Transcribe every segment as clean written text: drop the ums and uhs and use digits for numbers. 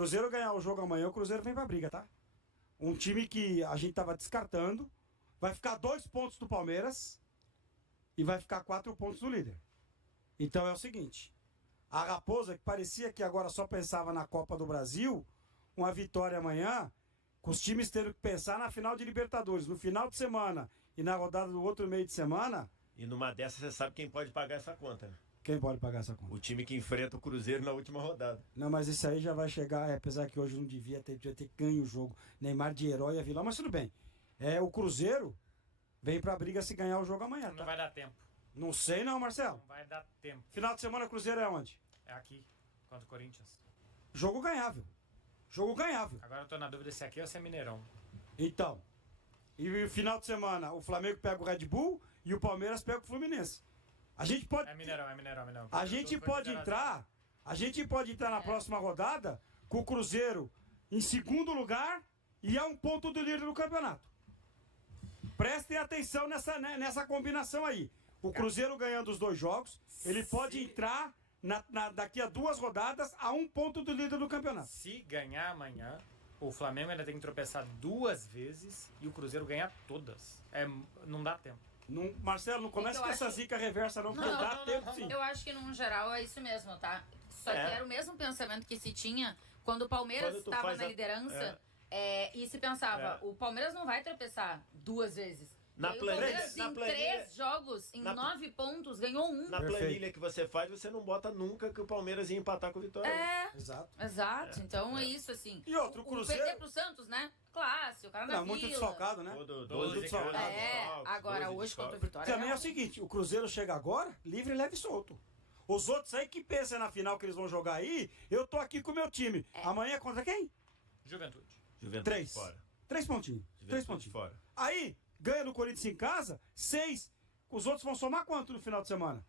Cruzeiro ganhar o jogo amanhã, o Cruzeiro vem pra briga, tá? Um time que a gente tava descartando, vai ficar 2 pontos do Palmeiras e vai ficar 4 pontos do líder. Então é o seguinte, a Raposa, que parecia que agora só pensava na Copa do Brasil, uma vitória amanhã, com os times tendo que pensar na final de Libertadores, no final de semana e na rodada do outro meio de semana. E numa dessas você sabe quem pode pagar essa conta, né? Quem pode pagar essa conta? O time que enfrenta o Cruzeiro na última rodada. Não, mas isso aí já vai chegar, apesar que hoje não devia ter ganho o jogo. Neymar de herói a vilão, mas tudo bem. O Cruzeiro vem pra briga se ganhar o jogo amanhã, tá? Não vai dar tempo. Não sei não, Marcelo. Não vai dar tempo. Final de semana, Cruzeiro é onde? É aqui, contra o Corinthians. Jogo ganhável. Jogo ganhável. Agora eu tô na dúvida se é aqui ou se é Mineirão. Então, e final de semana, o Flamengo pega o Red Bull e o Palmeiras pega o Fluminense. A gente pode... É Mineirão. A gente pode entrar na próxima rodada com o Cruzeiro em segundo lugar e a 1 ponto do líder do campeonato. Prestem atenção nessa combinação aí. O Cruzeiro ganhando os 2 jogos, ele pode entrar daqui a 2 rodadas a 1 ponto do líder do campeonato. Se ganhar amanhã, o Flamengo ainda tem que tropeçar 2 vezes e o Cruzeiro ganhar todas. Não dá tempo. Não, Marcelo, não começa com essa zica reversa não, porque dá tempo sim. Eu acho que no geral é isso mesmo, tá? Só que era o mesmo pensamento que se tinha quando o Palmeiras estava na liderança e se pensava, o Palmeiras não vai tropeçar 2 vezes. Na o Palmeiras em planilha, 3 jogos, em 9 pontos, ganhou 1. Na planilha que você faz, você não bota nunca que o Palmeiras ia empatar com o Vitória. Exato. Então é isso, assim. E outro, o Cruzeiro... perder pro Santos, né? Clássico, o cara da muito desfalcado, né? 12 desfalcado. Agora hoje contra o Vitória. Também é o seguinte, o Cruzeiro chega agora, livre, leve e solto. Os outros aí que pensam na final que eles vão jogar aí, eu tô aqui com o meu time. Amanhã é contra quem? Juventude 3. fora. 3 pontinhos. 3 pontinhos. Fora. Aí, ganha no Corinthians em casa, 6. Os outros vão somar quanto no final de semana?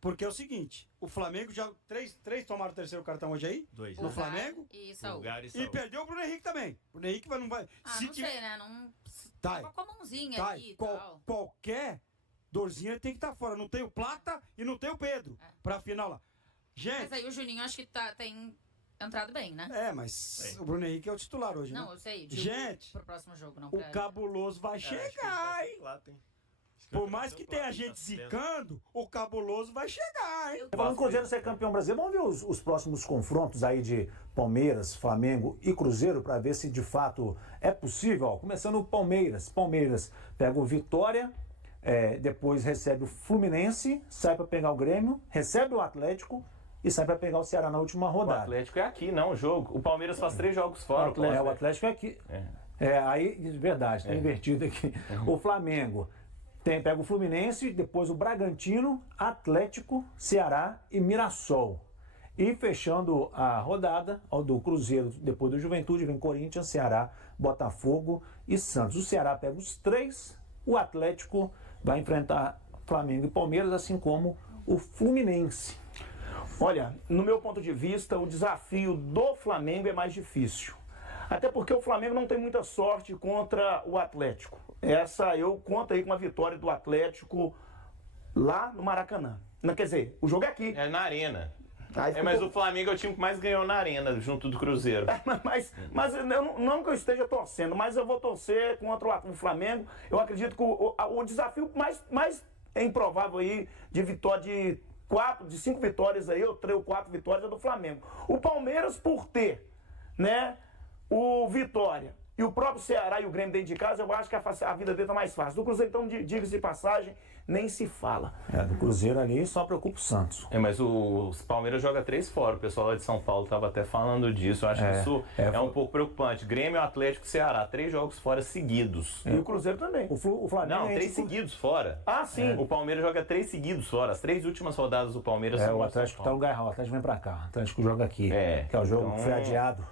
Porque é o seguinte, o Flamengo já... 3 tomaram o 3º cartão hoje aí? 2. No Flamengo. E Saúl. E perdeu o Bruno Henrique também. O Bruno Henrique não vai... Não sei, né? Não... Tá. Tava com a mãozinha ali e tal. Qualquer dorzinha tem que estar fora. Não tem o Plata e não tem o Pedro pra final lá. Gente... Mas aí o Juninho acho que tem entrado bem, né? Mas o Bruno Henrique é o titular hoje, né? Não, eu sei. Gente, pro próximo jogo, não. o cabuloso vai chegar, hein? Por mais que tenha gente zicando, o cabuloso vai chegar, hein? Falando em Cruzeiro ser campeão brasileiro, vamos ver os próximos confrontos aí de Palmeiras, Flamengo e Cruzeiro para ver se de fato é possível. Ó, começando o Palmeiras. Palmeiras pega o Vitória, depois recebe o Fluminense, sai para pegar o Grêmio, recebe o Atlético e sai para pegar o Ceará na última rodada. O Atlético é aqui, não o jogo. O Palmeiras faz 3 jogos fora. O Atlético é aqui. Aí, verdade, tá invertido aqui. O Flamengo pega o Fluminense, depois o Bragantino, Atlético, Ceará e Mirassol. E fechando a rodada, ao do Cruzeiro, depois do Juventude, vem Corinthians, Ceará, Botafogo e Santos. O Ceará pega os 3, o Atlético vai enfrentar Flamengo e Palmeiras, assim como o Fluminense. Olha, no meu ponto de vista, o desafio do Flamengo é mais difícil. Até porque o Flamengo não tem muita sorte contra o Atlético. Eu conto aí com uma vitória do Atlético lá no Maracanã. Não, quer dizer, o jogo é aqui. É na Arena. Mas o Flamengo é o time que mais ganhou na Arena, junto do Cruzeiro. Mas não que eu esteja torcendo, mas eu vou torcer contra o Flamengo. Eu acredito que o desafio mais improvável aí de vitória de 5 vitórias aí, ou 3 ou 4 vitórias é do Flamengo. O Palmeiras, por ter, né, o Vitória e o próprio Ceará e o Grêmio dentro de casa, eu acho que a vida dele tá mais fácil. Do Cruzeiro, então, diga-se de passagem, nem se fala. Do Cruzeiro ali só preocupa o Santos. Mas o Palmeiras joga 3 fora. O pessoal lá de São Paulo estava até falando disso. Eu acho que isso é um pouco preocupante. Grêmio, Atlético e Ceará. 3 jogos fora seguidos. E o Cruzeiro também. O Flamengo... Não, 3 seguidos fora. Ah, sim. O Palmeiras joga 3 seguidos fora. As 3 últimas rodadas do Palmeiras são o Atlético tá no lugar errado. O Atlético vem pra cá. O Atlético joga aqui. Que é o jogo que foi adiado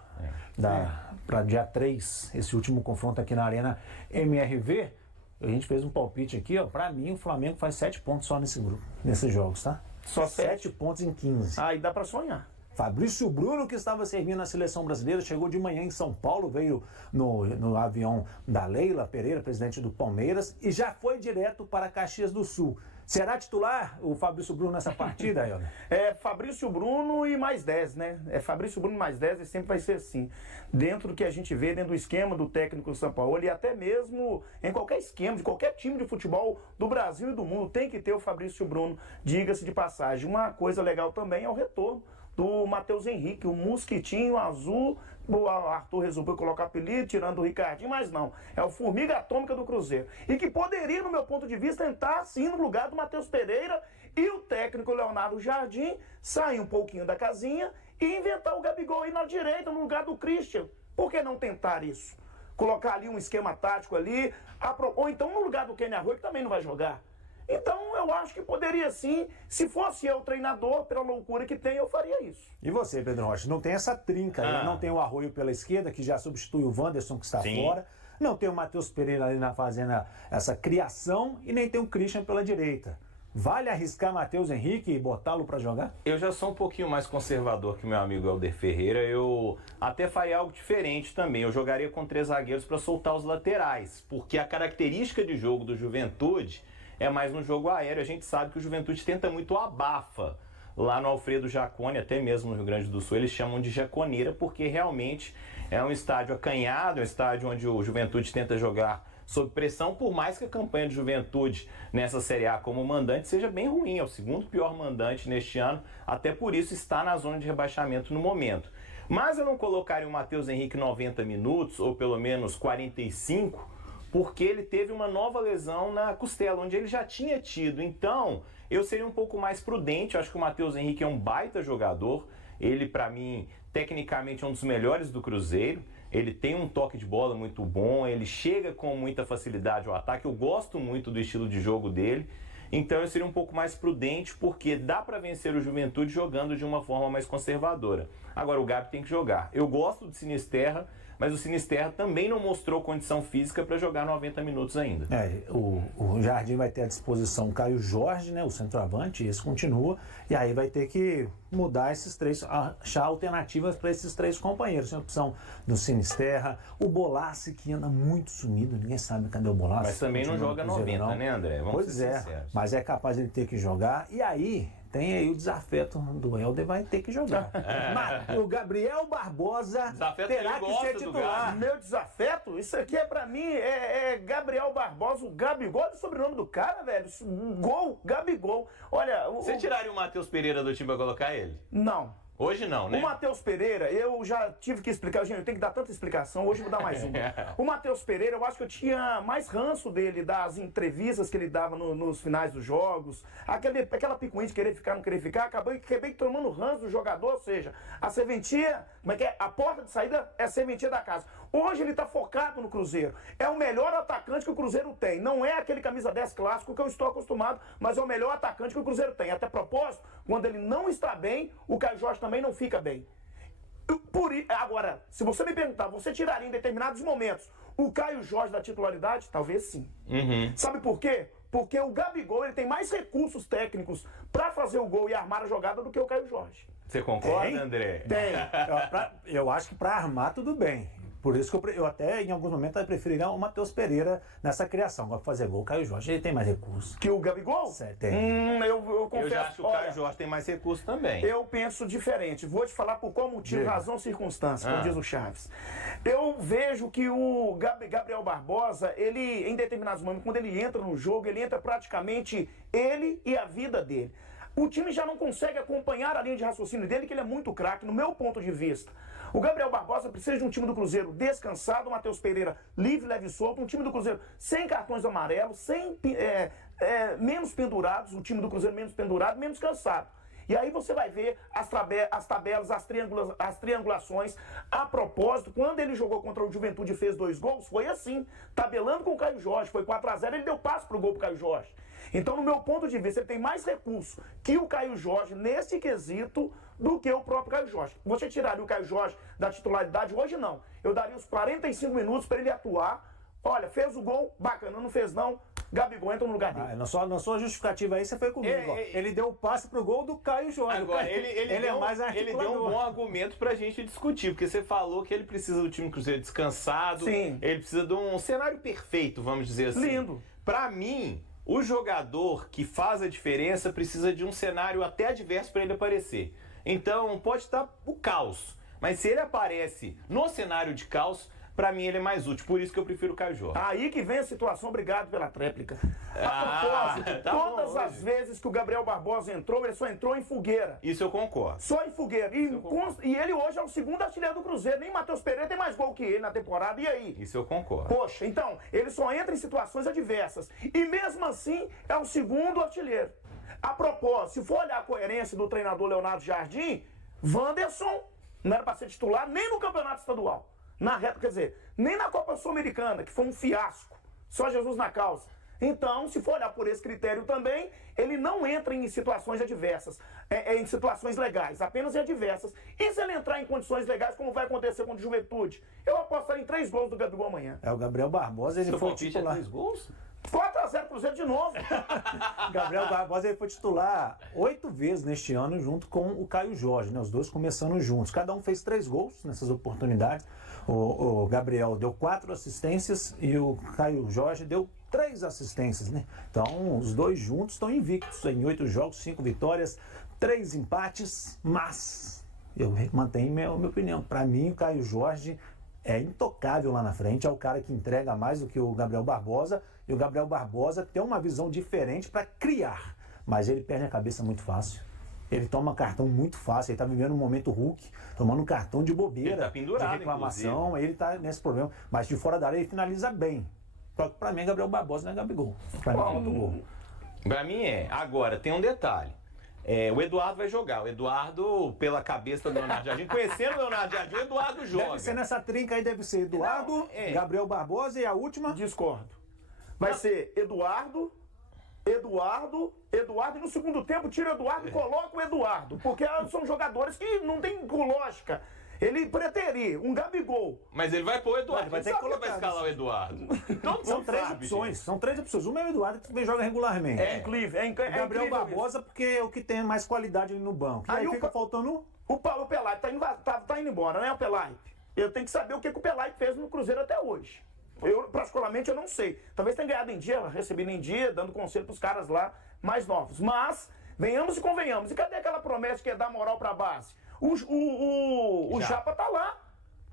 para dia 3. Esse último confronto aqui na Arena MRV. A gente fez um palpite aqui, ó. Pra mim, o Flamengo faz 7 pontos só nesse grupo, nesses jogos, tá? Só 7 pontos em 15. Aí dá pra sonhar. Fabrício Bruno, que estava servindo na seleção brasileira, chegou de manhã em São Paulo, veio no avião da Leila Pereira, presidente do Palmeiras, e já foi direto para Caxias do Sul. Será titular o Fabrício Bruno nessa partida, Helder? É Fabrício Bruno e mais 10, né? É Fabrício Bruno mais 10 e sempre vai ser assim. Dentro do que a gente vê, dentro do esquema do técnico do São Paulo e até mesmo em qualquer esquema, de qualquer time de futebol do Brasil e do mundo, tem que ter o Fabrício Bruno, diga-se de passagem. Uma coisa legal também é o retorno do Matheus Henrique, o mosquitinho azul. O Arthur resolveu colocar apelido, tirando o Ricardinho, mas não. É o formiga atômica do Cruzeiro. E que poderia, no meu ponto de vista, entrar sim no lugar do Matheus Pereira e o técnico Leonardo Jardim sair um pouquinho da casinha e inventar o Gabigol aí na direita, no lugar do Christian. Por que não tentar isso? Colocar ali um esquema tático ali, ou então no lugar do Kenny Arroyo, que também não vai jogar. Então, eu acho que poderia sim, se fosse eu treinador, pela loucura que tem, eu faria isso. E você, Pedro Rocha? Não tem essa trinca, né? Não tem o Arroio pela esquerda, que já substitui o Wanderson, que está fora. Não tem o Matheus Pereira ali fazendo essa criação e nem tem o Christian pela direita. Vale arriscar Matheus Henrique e botá-lo para jogar? Eu já sou um pouquinho mais conservador que meu amigo Helder Ferreira. Eu até faria algo diferente também. Eu jogaria com 3 zagueiros para soltar os laterais, porque a característica de jogo do Juventude é mais no jogo aéreo. A gente sabe que o Juventude tenta muito abafa. Lá no Alfredo Jaconi, até mesmo no Rio Grande do Sul, eles chamam de jaconeira, porque realmente é um estádio acanhado, é um estádio onde o Juventude tenta jogar sob pressão, por mais que a campanha de Juventude nessa Série A como mandante seja bem ruim. É o segundo pior mandante neste ano, até por isso está na zona de rebaixamento no momento. Mas eu não colocaria o Matheus Henrique 90 minutos, ou pelo menos 45, porque ele teve uma nova lesão na costela, onde ele já tinha tido. Então, eu seria um pouco mais prudente. Eu acho que o Matheus Henrique é um baita jogador. Ele, para mim, tecnicamente é um dos melhores do Cruzeiro. Ele tem um toque de bola muito bom, ele chega com muita facilidade ao ataque. Eu gosto muito do estilo de jogo dele. Então, eu seria um pouco mais prudente, porque dá para vencer o Juventude jogando de uma forma mais conservadora. Agora, o Gabi tem que jogar. Eu gosto do Sinisterra, mas o Sinisterra também não mostrou condição física para jogar 90 minutos ainda. O Jardim vai ter à disposição o Caio Jorge, né, o centroavante, esse continua, e aí vai ter que mudar esses três, achar alternativas para esses 3 companheiros. Tem a opção do Sinisterra, o Bolassi, que anda muito sumido, ninguém sabe cadê o Bolassi. Mas também não joga 90, não, né, André? Vamos ser sinceros. Mas é capaz de ele ter que jogar, e aí tem aí o desafeto do Helder, vai ter que jogar. Mas o Gabriel Barbosa terá que ser titular. Meu desafeto? Isso aqui é pra mim, é Gabriel Barbosa, o Gabigol é o sobrenome do cara, velho. Gol, Gabigol. Olha... Você tiraria o Matheus Pereira do time pra colocar ele? Não. Hoje não, né? O Matheus Pereira, eu já tive que explicar, gente, eu tenho que dar tanta explicação, hoje eu vou dar mais uma. O Matheus Pereira, eu acho que eu tinha mais ranço dele, das entrevistas que ele dava nos finais dos jogos, aquela picuinha de querer ficar, não querer ficar, acabei tomando ranço do jogador, ou seja, a serventia, como é que é? A porta de saída é a serventia da casa. Hoje ele tá focado no Cruzeiro, é o melhor atacante que o Cruzeiro tem, não é aquele camisa 10 clássico que eu estou acostumado, mas é o melhor atacante que o Cruzeiro tem. Até propósito, quando ele não está bem, o Caio Jorge também não fica bem. Agora, se você me perguntar, você tiraria em determinados momentos o Caio Jorge da titularidade? Talvez sim. Sabe por quê? Porque o Gabigol ele tem mais recursos técnicos para fazer o gol e armar a jogada do que o Caio Jorge. Você concorda, André? Tem. Eu acho que para armar tudo bem. Por isso que eu até, em alguns momentos, preferiria o Matheus Pereira nessa criação. Agora, fazer gol, o Caio Jorge, ele tem mais recursos. Que o Gabigol? Certo, tem. Eu confesso. Eu já acho que o Caio Jorge tem mais recursos também. Eu penso diferente. Vou te falar por qual motivo, razão, circunstância, como diz o Chaves. Eu vejo que o Gabriel Barbosa, ele, em determinados momentos, quando ele entra no jogo, ele entra praticamente ele e a vida dele. O time já não consegue acompanhar a linha de raciocínio dele, que ele é muito craque, no meu ponto de vista. O Gabriel Barbosa precisa de um time do Cruzeiro descansado, o Matheus Pereira livre, leve e solto, um time do Cruzeiro sem cartões amarelos, menos pendurados, o time do Cruzeiro menos pendurado, menos cansado. E aí você vai ver as tabelas, as triangulações. A propósito, quando ele jogou contra o Juventude e fez 2 gols, foi assim, tabelando com o Caio Jorge, foi 4-0, ele deu passe pro gol pro Caio Jorge. Então, no meu ponto de vista, ele tem mais recurso que o Caio Jorge nesse quesito do que o próprio Caio Jorge. Você tiraria o Caio Jorge da titularidade? Hoje não. Eu daria os 45 minutos para ele atuar. Olha, fez o gol, bacana, não fez não, Gabigol entra no lugar dele. Na sua justificativa aí, você foi comigo. Ele deu o passe pro gol do Caio Jorge. Agora, ele deu um bom argumento pra gente discutir, porque você falou que ele precisa do time Cruzeiro descansado. Sim. Ele precisa de um cenário perfeito, vamos dizer assim. Lindo. Pra mim, o jogador que faz a diferença precisa de um cenário até adverso para ele aparecer. Então, pode estar o caos, mas se ele aparece no cenário de caos, para mim ele é mais útil. Por isso que eu prefiro o Caio Jorge. Aí que vem a situação, obrigado pela tréplica. A propósito, tá todas bom, as vezes que o Gabriel Barbosa entrou, ele só entrou em fogueira. Isso eu concordo. Só em fogueira. E ele hoje é o segundo artilheiro do Cruzeiro. Nem Matheus Pereira tem mais gol que ele na temporada. E aí? Isso eu concordo. Poxa, então, ele só entra em situações adversas. E mesmo assim, é o segundo artilheiro. A propósito, se for olhar a coerência do treinador Leonardo Jardim, Wanderson não era para ser titular nem no campeonato estadual. Na reta, quer dizer, nem na Copa Sul-Americana, que foi um fiasco. Só Jesus na causa. Então, se for olhar por esse critério também, ele não entra em situações adversas, em situações legais, apenas em adversas. E se ele entrar em condições legais, como vai acontecer com o Juventude? Eu apostaria em 3 gols do Gabigol amanhã. O Gabriel Barbosa, ele foi titular. 3 gols? 4-0 Cruzeiro de novo. Gabriel Barbosa, ele foi titular 8 vezes neste ano, junto com o Caio Jorge, né? Os dois começando juntos. Cada um fez 3 gols nessas oportunidades. O Gabriel deu 4 assistências e o Caio Jorge deu 3 assistências, né? Então, os dois juntos estão invictos em 8 jogos, 5 vitórias, 3 empates, mas eu mantenho minha opinião. Para mim, o Caio Jorge é intocável lá na frente, é o cara que entrega mais do que o Gabriel Barbosa, e o Gabriel Barbosa tem uma visão diferente para criar, mas ele perde a cabeça muito fácil. Ele toma cartão muito fácil, ele tá vivendo um momento Hulk, tomando um cartão de bobeira, ele tá pendurado, de reclamação, inclusive. Ele tá nesse problema, mas de fora da área ele finaliza bem. Só que pra mim, Gabriel Barbosa não é Gabigol. Pra mim, é outro gol. Pra mim é. Agora, tem um detalhe. O Eduardo vai jogar. O Eduardo, pela cabeça do Leonardo Jardim, conhecendo o Leonardo Jardim, o Eduardo joga. Deve ser nessa trinca aí, deve ser Eduardo, Gabriel Barbosa e a última... Discordo. Vai ser Eduardo, e no segundo tempo tira o Eduardo e coloca o Eduardo. Porque são jogadores que não tem lógica. Ele preteria um Gabigol. Mas ele vai pôr o Eduardo. Vai ter que colocar, vai escalar o Eduardo. São 3 opções. São 3 opções. Uma é o Eduardo, que também joga regularmente. É incrível. O Gabriel Barbosa, porque é o que tem mais qualidade ali no banco. E aí fica faltando... O Pelaipe tá indo embora, né, o Pelaipe? Eu tenho que saber o que o Pelaipe fez no Cruzeiro até hoje. Eu, particularmente, eu não sei. Talvez tenha ganhado em dia, recebido em dia, dando conselho pros caras lá mais novos. Mas, venhamos e convenhamos. E cadê aquela promessa que é dar moral pra base? O Japa tá lá.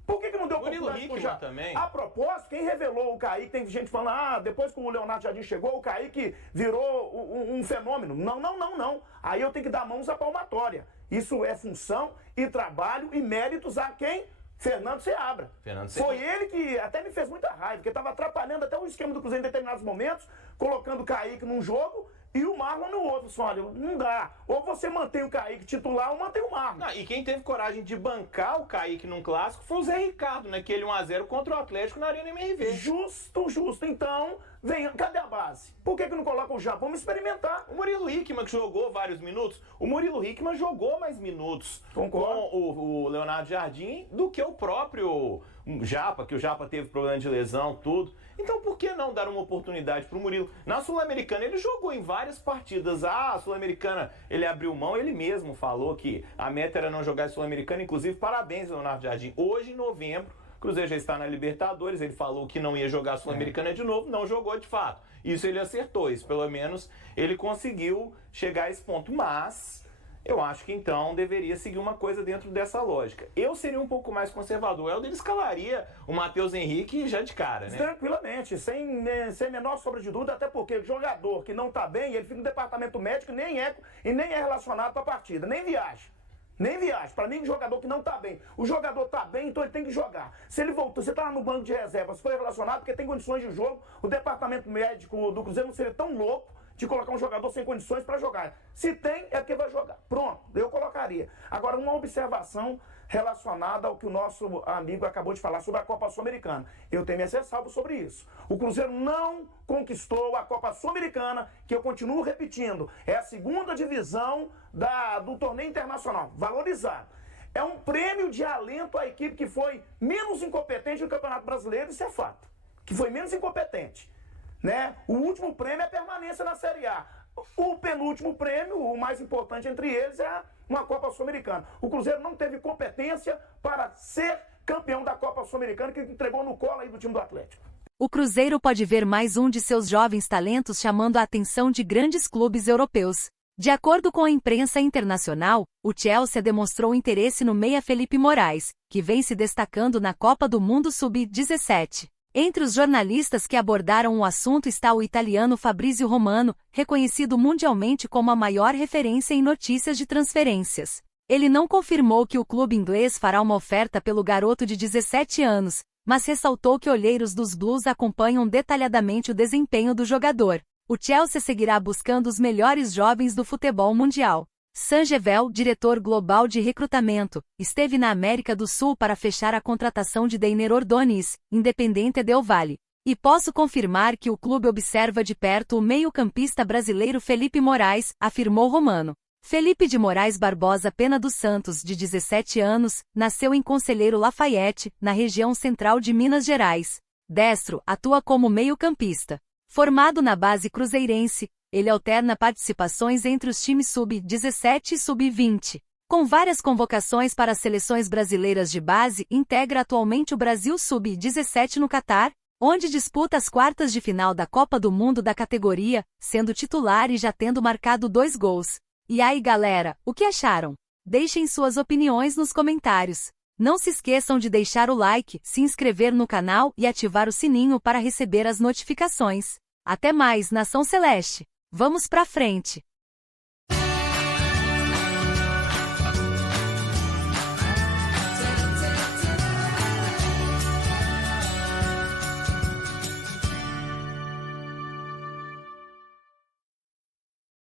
Por que não deu oportunidade pro Japa? Também. A propósito, quem revelou o Kaique, tem gente falando, depois que o Leonardo Jardim chegou, o Kaique virou um fenômeno. Não. Aí eu tenho que dar mãos à palmatória. Isso é função e trabalho e méritos a quem? Fernando Seabra. Foi ele que até me fez muita raiva, porque estava atrapalhando até o esquema do Cruzeiro em determinados momentos, colocando o Kaique num jogo e o Marlon no outro. Só, olha, não dá. Ou você mantém o Kaique titular ou mantém o Marlon. E quem teve coragem de bancar o Kaique num clássico foi o Zé Ricardo, naquele 1-0 contra o Atlético na Arena MRV. Justo. Então, cadê a base? Por que não coloca o Japa? Vamos experimentar. O Murilo Hickman, que jogou vários minutos, o Murilo Hickman jogou mais minutos com o Leonardo Jardim do que o próprio Japa, que o Japa teve problema de lesão, tudo. Então por que não dar uma oportunidade pro Murilo? Na Sul-Americana ele jogou em várias partidas. A Sul-Americana ele abriu mão, ele mesmo falou que a meta era não jogar a Sul-Americana. Inclusive, parabéns, Leonardo Jardim. Hoje, em novembro, o Cruzeiro já está na Libertadores, ele falou que não ia jogar a Sul-Americana de novo, não jogou de fato. Isso ele acertou, isso pelo menos ele conseguiu chegar a esse ponto. Mas eu acho que então deveria seguir uma coisa dentro dessa lógica. Eu seria um pouco mais conservador. O Helder escalaria o Matheus Henrique já de cara, né? Tranquilamente, sem menor sombra de dúvida, até porque o jogador que não está bem, ele fica no departamento médico e nem é relacionado para a partida, nem viaja. Para mim, jogador que não tá bem. O jogador tá bem, então ele tem que jogar. Se ele voltou, você tá lá no banco de reservas, foi relacionado porque tem condições de jogo, o departamento médico do Cruzeiro não seria tão louco de colocar um jogador sem condições para jogar. Se tem, é porque vai jogar. Pronto, eu colocaria. Agora, uma observação relacionada ao que o nosso amigo acabou de falar sobre a Copa Sul-Americana. Eu tenho minhas ressalvas sobre isso. O Cruzeiro não conquistou a Copa Sul-Americana, que eu continuo repetindo, é a segunda divisão do torneio internacional, valorizado. É um prêmio de alento à equipe que foi menos incompetente no Campeonato Brasileiro, isso é fato. Que foi menos incompetente. Né? O último prêmio é a permanência na Série A. O penúltimo prêmio, o mais importante entre eles, é uma Copa Sul-Americana. O Cruzeiro não teve competência para ser campeão da Copa Sul-Americana, que entregou no colo aí do time do Atlético. o Cruzeiro pode ver mais um de seus jovens talentos chamando a atenção de grandes clubes europeus. De acordo com a imprensa internacional, o Chelsea demonstrou interesse no meia Felipe Moraes, que vem se destacando na Copa do Mundo Sub-17. Entre os jornalistas que abordaram o assunto está o italiano Fabrizio Romano, reconhecido mundialmente como a maior referência em notícias de transferências. Ele não confirmou que o clube inglês fará uma oferta pelo garoto de 17 anos, mas ressaltou que olheiros dos Blues acompanham detalhadamente o desempenho do jogador. O Chelsea seguirá buscando os melhores jovens do futebol mundial. Sanjevel, diretor global de recrutamento, esteve na América do Sul para fechar a contratação de Deiner Ordóñez, Independiente del Valle. E posso confirmar que o clube observa de perto o meio-campista brasileiro Felipe Moraes, afirmou Romano. Felipe de Moraes Barbosa Pena dos Santos, de 17 anos, nasceu em Conselheiro Lafayette, na região central de Minas Gerais. Destro, atua como meio-campista. Formado na base cruzeirense, ele alterna participações entre os times sub-17 e sub-20. Com várias convocações para as seleções brasileiras de base, integra atualmente o Brasil sub-17 no Catar, onde disputa as quartas de final da Copa do Mundo da categoria, sendo titular e já tendo marcado 2 gols. E aí galera, o que acharam? Deixem suas opiniões nos comentários. Não se esqueçam de deixar o like, se inscrever no canal e ativar o sininho para receber as notificações. Até mais, Nação Celeste! Vamos pra frente!